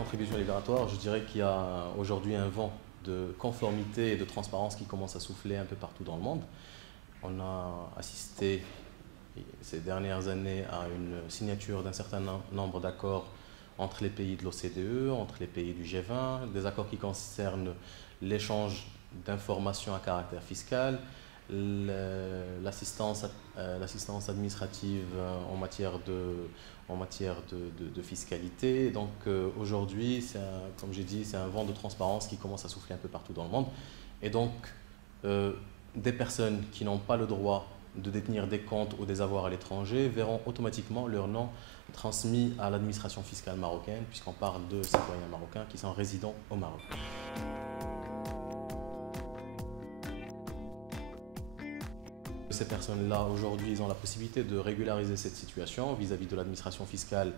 contribution libératoire, je dirais qu'il y a aujourd'hui un vent de conformité et de transparence qui commence à souffler un peu partout dans le monde. On a assisté ces dernières années à une signature d'un certain nombre d'accords entre les pays de l'OCDE, entre les pays du G20, des accords qui concernent l'échange d'informations à caractère fiscal, l'assistance administrative en matière de fiscalité. Donc aujourd'hui, comme j'ai dit, c'est un vent de transparence qui commence à souffler un peu partout dans le monde. Et donc, des personnes qui n'ont pas le droit de détenir des comptes ou des avoirs à l'étranger verront automatiquement leur nom transmis à l'administration fiscale marocaine, puisqu'on parle de citoyens marocains qui sont résidents au Maroc. Ces personnes-là, aujourd'hui, ils ont la possibilité de régulariser cette situation vis-à-vis de l'administration fiscale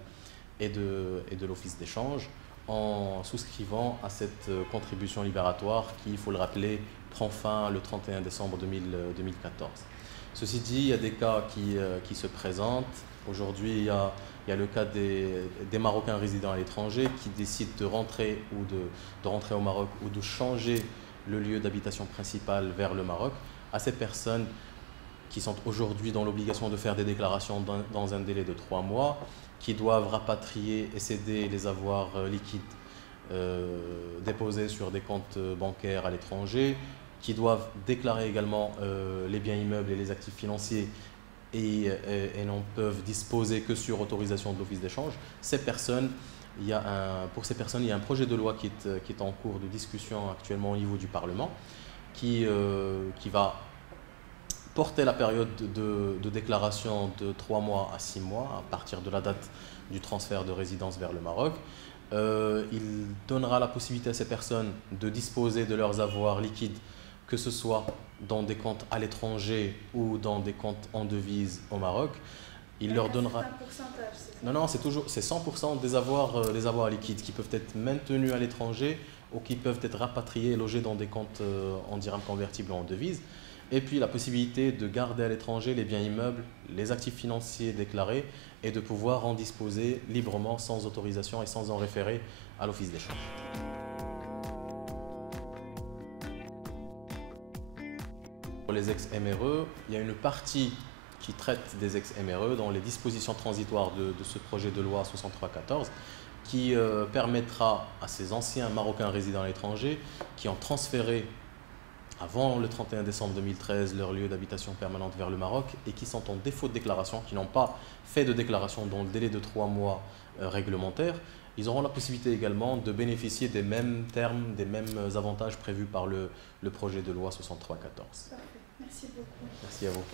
et de l'office d'échange en souscrivant à cette contribution libératoire qui, il faut le rappeler, prend fin le 31 décembre 2014. Ceci dit, il y a des cas qui se présentent. Aujourd'hui, il y a le cas des Marocains résidant à l'étranger qui décident de rentrer au Maroc ou de changer le lieu d'habitation principal vers le Maroc. À ces personnes qui sont aujourd'hui dans l'obligation de faire des déclarations dans un délai de 3 mois, qui doivent rapatrier et céder les avoirs liquides déposés sur des comptes bancaires à l'étranger, qui doivent déclarer également les biens immeubles et les actifs financiers et n'en peuvent disposer que sur autorisation de l'office d'échange. Pour ces personnes, il y a un projet de loi qui est en cours de discussion actuellement au niveau du Parlement qui va porter la période de déclaration de 3 mois à 6 mois à partir de la date du transfert de résidence vers le Maroc. Il donnera la possibilité à ces personnes de disposer de leurs avoirs liquides, que ce soit dans des comptes à l'étranger ou dans des comptes en devise au Maroc. Il leur donnera... un pourcentage, Non, c'est 100% des avoirs liquides qui peuvent être maintenus à l'étranger ou qui peuvent être rapatriés et logés dans des comptes en dirhams convertibles en devise. Et puis la possibilité de garder à l'étranger les biens immeubles, les actifs financiers déclarés et de pouvoir en disposer librement sans autorisation et sans en référer à l'office d'échange. Pour les ex-MRE, il y a une partie qui traite des ex-MRE dans les dispositions transitoires de ce projet de loi 63/14 qui permettra à ces anciens Marocains résidant à l'étranger qui ont transféré avant le 31 décembre 2013 leur lieu d'habitation permanente vers le Maroc et qui sont en défaut de déclaration, qui n'ont pas fait de déclaration dans le délai de 3 mois réglementaire, ils auront la possibilité également de bénéficier des mêmes termes, des mêmes avantages prévus par le projet de loi 63/14. Parfait. Merci beaucoup. Merci à vous.